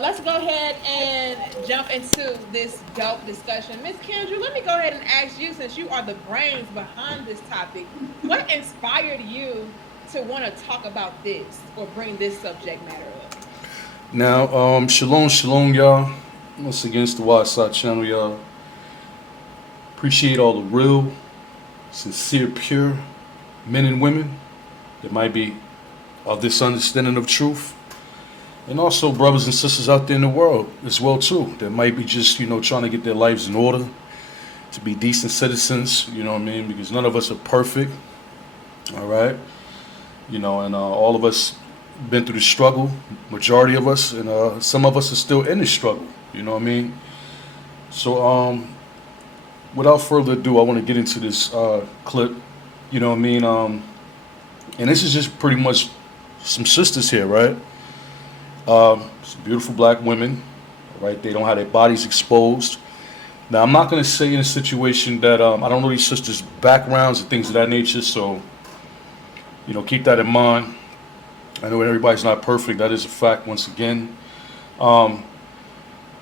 let's go ahead and jump into this dope discussion. Miss Kendra, let me go ahead and ask you, since you are the brains behind this topic, what inspired you to want to talk about this or bring this subject matter up? Now, shalom, shalom, y'all. Once again, it's the Wild channel, y'all. Appreciate all the real, sincere, pure men and women that might be of this understanding of truth. And also brothers and sisters out there in the world as well, too, that might be just, trying to get their lives in order, to be decent citizens, you know what I mean? Because none of us are perfect, all right? And all of us been through the struggle, majority of us, and some of us are still in the struggle. You know what I mean? So, without further ado, I want to get into this clip. You know what I mean? And this is just pretty much some sisters here, right? Some beautiful black women, right? They don't have their bodies exposed. Now, I'm not going to say in a situation that I don't know these sisters' backgrounds and things of that nature, so keep that in mind. I know everybody's not perfect. That is a fact once again. But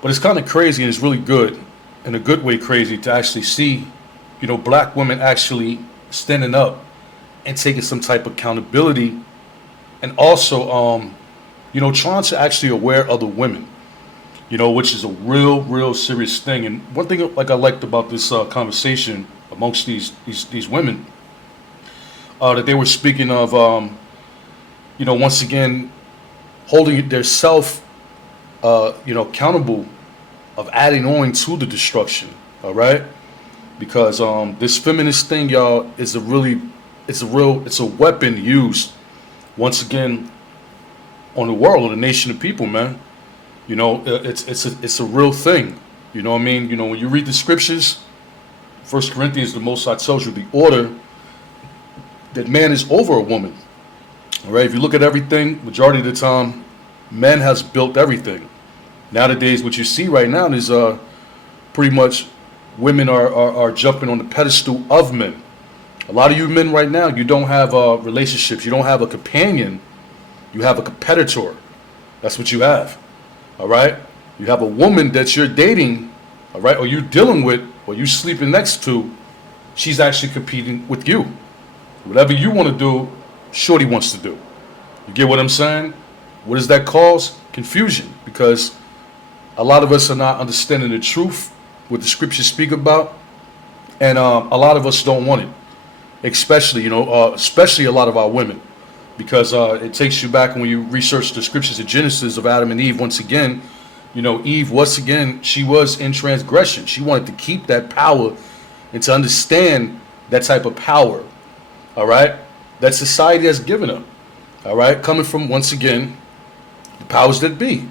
it's kind of crazy and it's really good, in a good way crazy, to actually see, black women actually standing up and taking some type of accountability and also, trying to actually aware other women, which is a real serious thing. And one thing like I liked about this conversation amongst these women, that they were speaking of, once again, holding their self, accountable of adding on to the destruction. All right, because this feminist thing, y'all, is it's a weapon used once again on the world, on the nation of people, man. It's a real thing. You know what I mean? When you read the scriptures, First Corinthians, the Most High tells you the order that man is over a woman. All right, if you look at everything, majority of the time, men has built everything. Nowadays, what you see right now is pretty much women are jumping on the pedestal of men. A lot of you men right now, you don't have relationships. You don't have a companion. You have a competitor. That's what you have. All right? You have a woman that you're dating, all right, or you're dealing with, or you sleeping next to. She's actually competing with you. Whatever you want to do, Shorty wants to do. You get what I'm saying? What does that cause? Confusion. Because a lot of us are not understanding the truth, what the scriptures speak about, and a lot of us don't want it. Especially, especially a lot of our women, because it takes you back when you research the scriptures of Genesis of Adam and Eve. Once again, Eve, once again, she was in transgression. She wanted to keep that power and to understand that type of power. All right, that society has given her. All right, coming from, once again, the powers that be.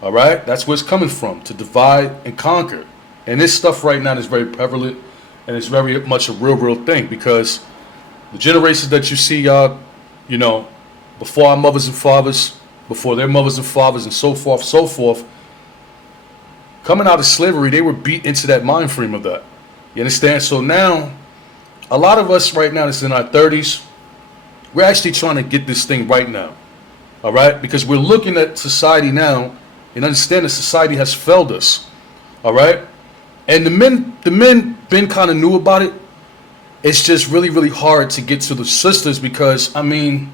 All right, that's where it's coming from, to divide and conquer. And this stuff right now is very prevalent, and it's very much a real thing, because the generations that you see, y'all, before our mothers and fathers, before their mothers and fathers, and so forth, coming out of slavery, they were beat into that mind frame of that. You understand? So now, a lot of us right now that's in our 30s, we're actually trying to get this thing right now. All right? Because we're looking at society now and understand that society has failed us. All right? And the men been kind of knew about it. It's just really hard to get to the sisters, because, I mean,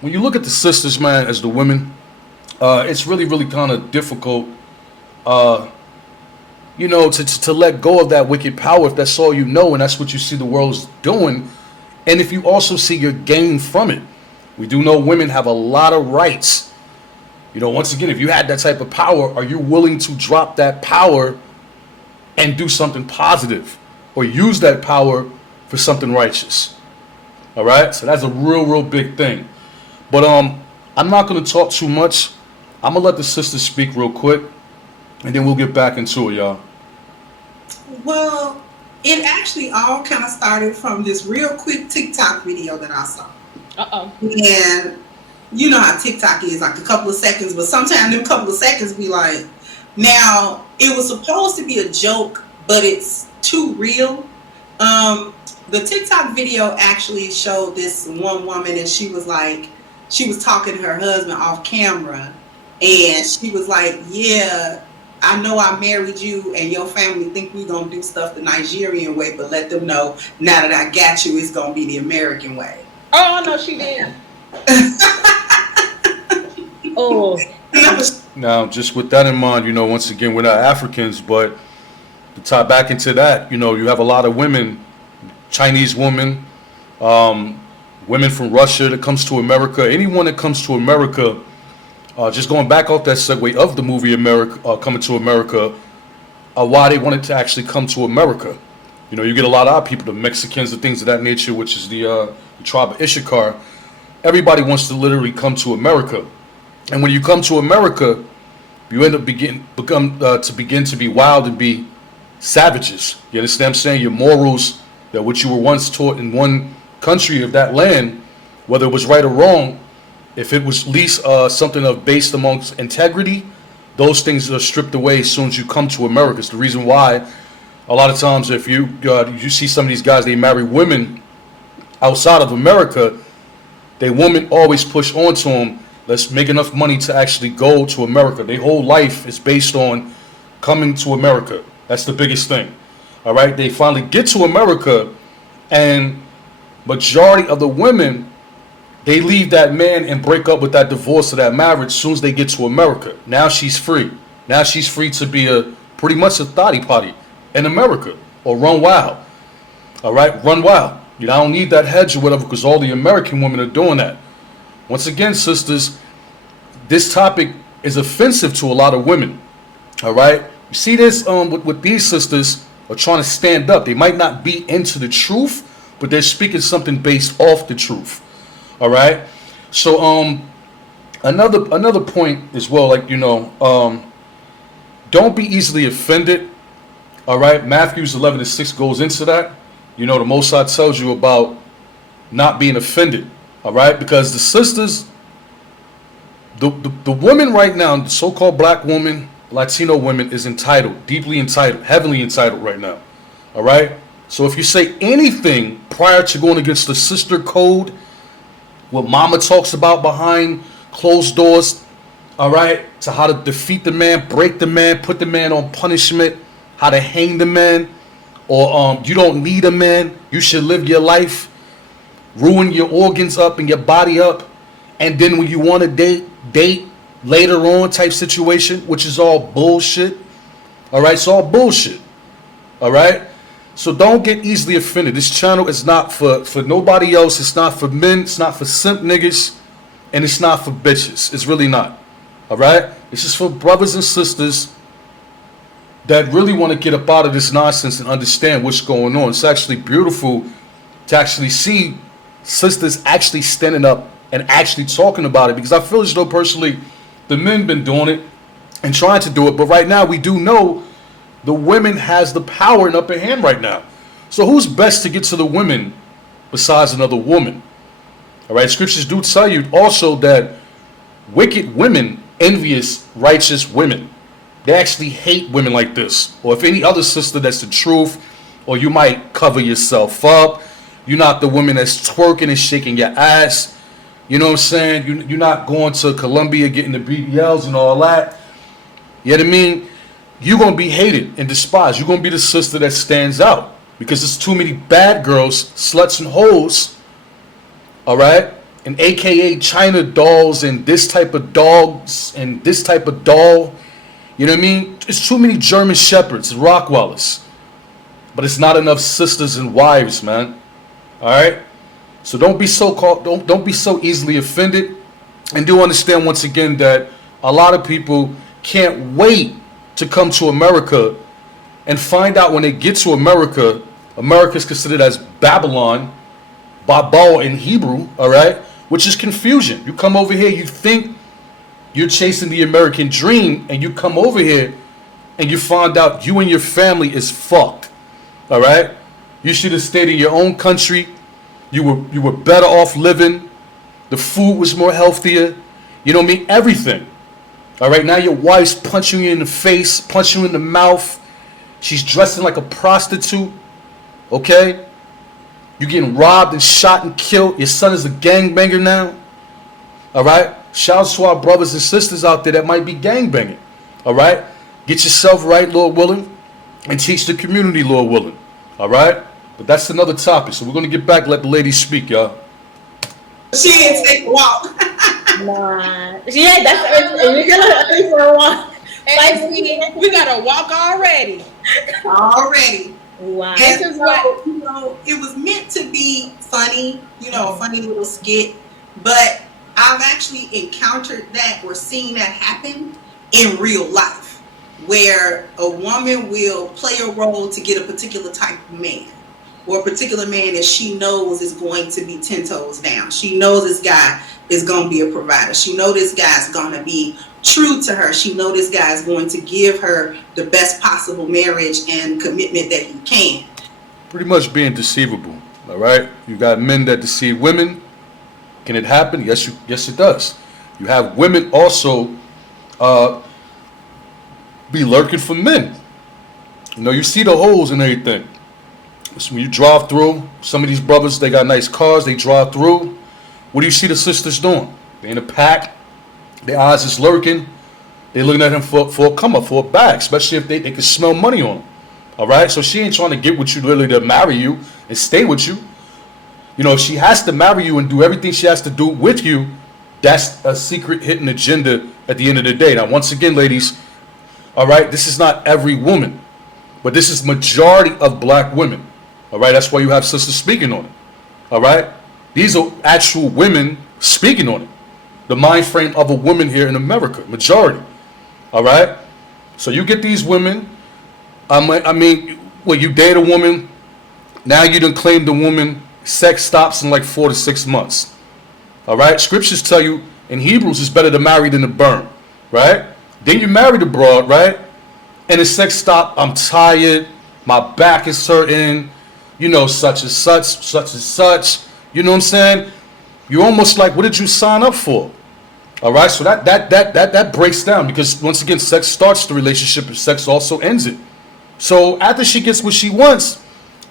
when you look at the sisters, man, as the women, it's really kind of difficult, to let go of that wicked power if that's all you know and that's what you see the world's doing. And if you also see your gain from it. We do know women have a lot of rights. Once again, if you had that type of power, are you willing to drop that power and do something positive, or use that power for something righteous? All right, so that's a real big thing. But I'm not going to talk too much. I'm gonna let the sisters speak real quick, and then we'll get back into it, y'all. Well, it actually all kind of started from this real quick TikTok video that I saw. Uh-oh. And you know how TikTok is, like a couple of seconds, but sometimes them couple of seconds be like, now it was supposed to be a joke, but it's too real. The TikTok video actually showed this one woman, and she was talking to her husband off camera, And she was like, yeah, I know I married you and your family think we gonna do stuff the Nigerian way, but let them know now that I got you, it's gonna be the American way. Oh no, she did. Oh, Now, just with that in mind, once again, we're not Africans, but to tie back into that, you have a lot of women, Chinese women, women from Russia that comes to America. Anyone that comes to America, just going back off that segue of the movie America, Coming to America, why they wanted to actually come to America. You get a lot of our people, the Mexicans and things of that nature, which is the tribe of Issachar. Everybody wants to literally come to America. And when you come to America, you end up begin to be wild and be savages. You understand what I'm saying? Your morals, that what you were once taught in one country of that land, whether it was right or wrong, if it was at least something of based amongst integrity, those things are stripped away as soon as you come to America. It's the reason why a lot of times if you see some of these guys, they marry women outside of America, they women always push onto them, let's make enough money to actually go to America. Their whole life is based on coming to America. That's the biggest thing. All right, they finally get to America, and majority of the women, they leave that man and break up with that divorce or that marriage as soon as they get to America. Now she's free. Now she's free to be pretty much a thotty potty in America, or run wild. All right, run wild. I don't need that hedge or whatever, because all the American women are doing that. Once again, sisters, this topic is offensive to a lot of women. All right, you see this with these sisters are trying to stand up. They might not be into the truth, but they're speaking something based off the truth. All right. So another point as well, like don't be easily offended. All right. Matthews 11:6 goes into that. The Most High tells you about not being offended. All right, because the sisters, the woman right now, the so-called black woman, Latino women, is entitled, deeply entitled, heavily entitled right now. All right. So if you say anything prior to going against the sister code, what mama talks about behind closed doors, all right, to how to defeat the man, break the man, put the man on punishment, how to hang the man, or you don't need a man, you should live your life, ruin your organs up and your body up, and then when you want to date later on type situation, which is all bullshit. All right, it's all bullshit. All right. So don't get easily offended. This channel is not for nobody else. It's not for men. It's not for simp niggas. And it's not for bitches. It's really not. All right? This is for brothers and sisters that really want to get up out of this nonsense and understand what's going on. It's actually beautiful to actually see sisters actually standing up and actually talking about it, because I feel as though personally the men been doing it and trying to do it. But right now we do know the women has the power and upper hand right now. So who's best to get to the women besides another woman? All right, scriptures do tell you also that wicked women envious righteous women. They actually hate women like this. Or if any other sister that's the truth, or you might cover yourself up. You're not the woman that's twerking and shaking your ass. You know what I'm saying? You're not going to Colombia getting the BBLs and all that. You know what I mean? You're going to be hated and despised. You're going to be the sister that stands out, because there's too many bad girls, sluts and hoes, all right? And AKA China dolls and this type of dogs and this type of doll. You know what I mean? It's too many German Shepherds, Rockwellers. But it's not enough sisters and wives, man. All right? So don't be don't be so easily offended. And do understand once again that a lot of people can't wait to come to America and find out when they get to America, America is considered as Babylon, Babel in Hebrew, all right? Which is confusion. You come over here, you think you're chasing the American dream, and you come over here and you find out you and your family is fucked, all right? You should have stayed in your own country. You were better off living. The food was more healthier. You know what I mean? Everything. All right, now your wife's punching you in the face, punching you in the mouth. She's dressing like a prostitute, okay? You're getting robbed and shot and killed. Your son is a gangbanger now, all right? Shouts to our brothers and sisters out there that might be gangbanging. All right? Get yourself right, Lord willing, and teach the community, Lord willing. All right? But that's another topic. So we're going to get back, let the ladies speak, y'all. She didn't take a walk. Nah. Yeah, that's we're gonna go for a walk. And we got to walk already. Already. Wow. This And is so, what- you know, it was meant to be funny, you know, a funny little skit. But I've actually encountered that or seen that happen in real life, where a woman will play a role to get a particular type of man, or a particular man that she knows is going to be 10 toes down. She knows this guy is going to be a provider. She knows this guy's going to be true to her. She knows this guy is going to give her the best possible marriage and commitment that he can. Pretty much being deceivable. All right? You got men that deceive women. Can it happen? Yes, it does. You have women also be lurking for men. You know, you see the holes and everything. So when you drive through, some of these brothers, they got nice cars, they drive through. What do you see the sisters doing? They in a pack, their eyes is lurking. They looking at him for a come up, for a bag, especially if they can smell money on him. All right? So she ain't trying to get with you literally to marry you and stay with you. You know, if she has to marry you and do everything she has to do with you, that's a secret hidden agenda at the end of the day. Now, once again, ladies, all right, this is not every woman, but this is majority of black women. All right, that's why you have sisters speaking on it. All right, these are actual women speaking on it. The mind frame of a woman here in America, majority. All right, so you get these women. I mean, well, you date a woman, now you done claim the woman. Sex stops in like 4 to 6 months. All right, scriptures tell you in Hebrews it's better to marry than to burn. Right? Then you marry the broad, right? And the sex stop. I'm tired. My back is hurting. You know, such and such, such and such. You know what I'm saying? You're almost like, what did you sign up for? All right, so that breaks down because once again, sex starts the relationship and sex also ends it. So after she gets what she wants,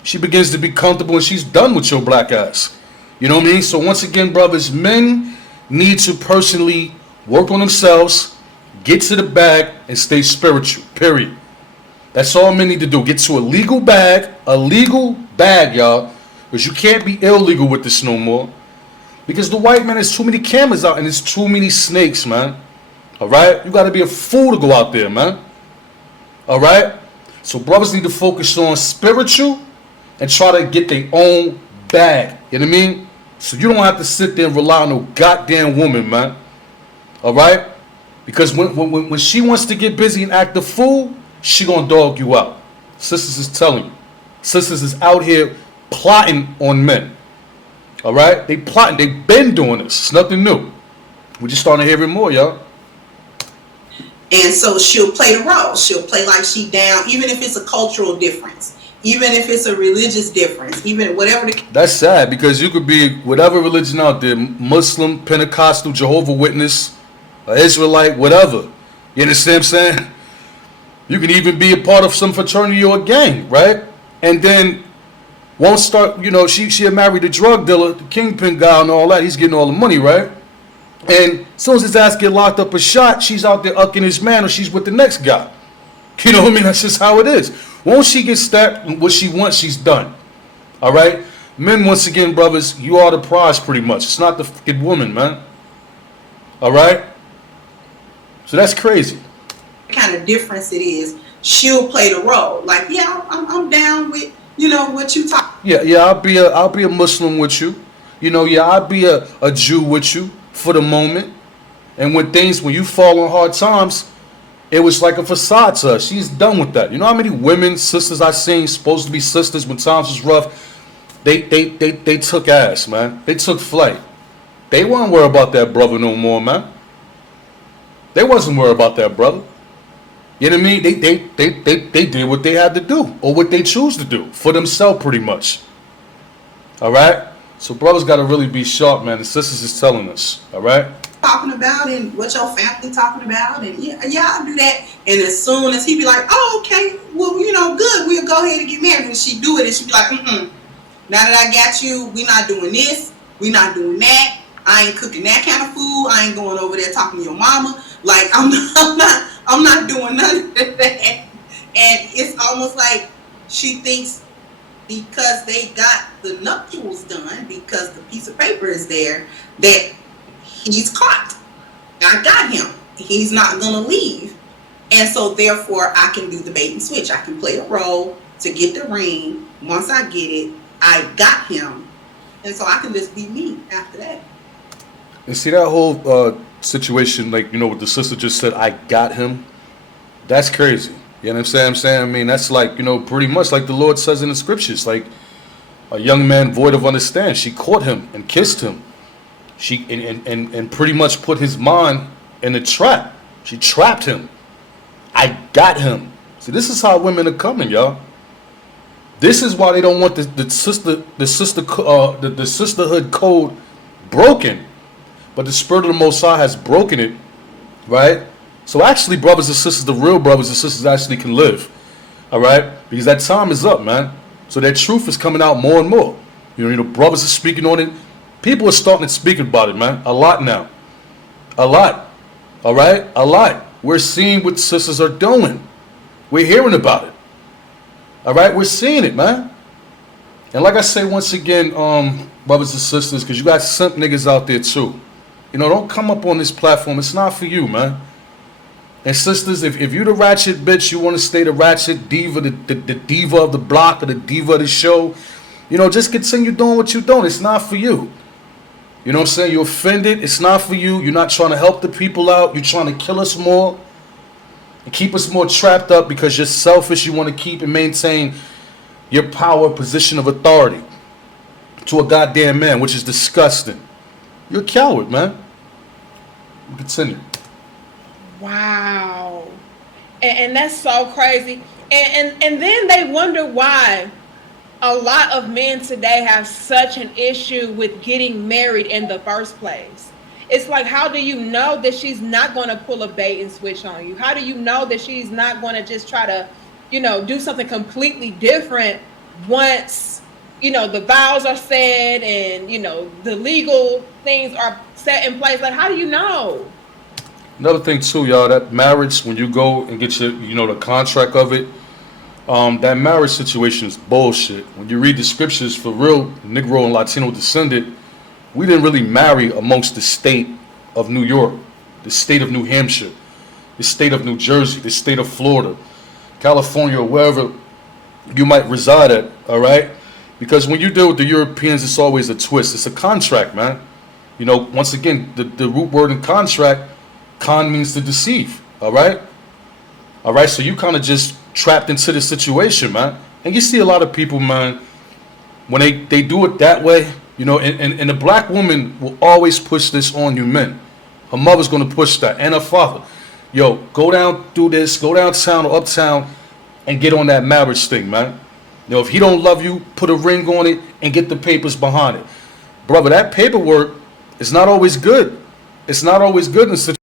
she begins to be comfortable and she's done with your black ass. You know what I mean? So once again, brothers, men need to personally work on themselves, get to the bag, and stay spiritual, period. That's all men need to do. Get to a legal bag, y'all, because you can't be illegal with this no more. Because the white man has too many cameras out and there's too many snakes, man. All right? You got to be a fool to go out there, man. All right? So brothers need to focus on spiritual and try to get their own bag. You know what I mean? So you don't have to sit there and rely on no goddamn woman, man. All right? Because when she wants to get busy and act a fool, she gonna dog you out. Sisters is telling you. Sisters is out here plotting on men. All right? They plotting. They been doing this. It's nothing new. We're just starting to hear it more, y'all. And so she'll play the role. She'll play like she down, even if it's a cultural difference, even if it's a religious difference, even whatever the. That's sad because you could be whatever religion out there, Muslim, Pentecostal, Jehovah's Witness, Israelite, whatever. You understand what I'm saying? You can even be a part of some fraternity or a gang, right? And then won't start, you know, she married a drug dealer, the kingpin guy and all that. He's getting all the money, right? And as soon as his ass get locked up or shot, she's out there ucking his man or she's with the next guy. You know what I mean? That's just how it is. Once she gets stabbed, what she wants, she's done. All right? Men, once again, brothers, you are the prize pretty much. It's not the fucking woman, man. All right? So that's crazy. Kind of difference it is, she'll play the role. Like, yeah, I'm down with, you know, what you talk. Yeah, I'll be a Muslim with you. You know, yeah, I'll be a Jew with you for the moment. And when you fall on hard times, it was like a facade to her. She's done with that. You know how many women, sisters I seen, supposed to be sisters when times was rough, they took ass, man. They took flight. They weren't worried about that brother no more, man. They wasn't worried about that brother. You know what I mean? They did what they had to do or what they choose to do for themselves pretty much. All right? So brothers got to really be sharp, man. The sisters is telling us. All right? Talking about and what your family talking about and yeah, I'll do that. And as soon as he be like, oh, okay, well, you know, good, we'll go ahead and get married. And she do it and she be like, now that I got you, we not doing this, we not doing that. I ain't cooking that kind of food. I ain't going over there talking to your mama. Like I'm not doing none of that. And it's almost like she thinks because they got the nuptials done, because the piece of paper is there, that he's caught. I got him. He's not gonna leave. And so therefore I can do the bait and switch. I can play the role to get the ring. Once I get it, I got him. And so I can just be me after that. And see that whole situation, like, you know, what the sister just said, I got him. That's crazy. You know what I'm saying? I mean, that's like, you know, pretty much like the Lord says in the scriptures, like a young man void of understanding. She caught him and kissed him. She and pretty much put his mind in a trap. She trapped him. I got him. See, this is how women are coming, y'all. This is why they don't want the sisterhood code broken. But the Spirit of the Most High has broken it, right? So actually, brothers and sisters, the real brothers and sisters actually can live, all right? Because that time is up, man. So that truth is coming out more and more. You know, brothers are speaking on it. People are starting to speak about it, man. A lot now. A lot. All right? A lot. We're seeing what sisters are doing. We're hearing about it. All right? We're seeing it, man. And like I say once again, brothers and sisters, because you got simp niggas out there too. You know, don't come up on this platform. It's not for you, man. And sisters, if you the ratchet bitch, you want to stay the ratchet diva, the diva of the block or the diva of the show, you know, just continue doing what you're doing. It's not for you. You know what I'm saying? You're offended. It's not for you. You're not trying to help the people out. You're trying to kill us more and keep us more trapped up because you're selfish. You want to keep and maintain your power, position of authority to a goddamn man, which is disgusting. You're a coward, man. Continue. Wow. And that's so crazy. And then they wonder why a lot of men today have such an issue with getting married in the first place. It's like, how do you know that she's not going to pull a bait and switch on you? How do you know that she's not going to just try to, you know, do something completely different once, you know, the vows are said and, you know, the legal things are set in place? Like, how do you know? Another thing too, y'all, that marriage, when you go and get your, you know, the contract of it, that marriage situation is bullshit. When you read the scriptures, for real Negro and Latino descendant, we didn't really marry amongst the state of New York, the state of New Hampshire, the state of New Jersey, the state of Florida, California, or wherever you might reside at, all right? Because when you deal with the Europeans, it's always a twist. It's a contract, man. You know, once again, the root word in contract, con means to deceive, all right? All right, so you kind of just trapped into the situation, man. And you see a lot of people, man, when they do it that way, you know, and the black woman will always push this on you men. Her mother's going to push that, and her father. Yo, go down, do this, go downtown or uptown and get on that marriage thing, man. You know, if he don't love you, put a ring on it and get the papers behind it. Brother, that paperwork is not always good. It's not always good in a situation.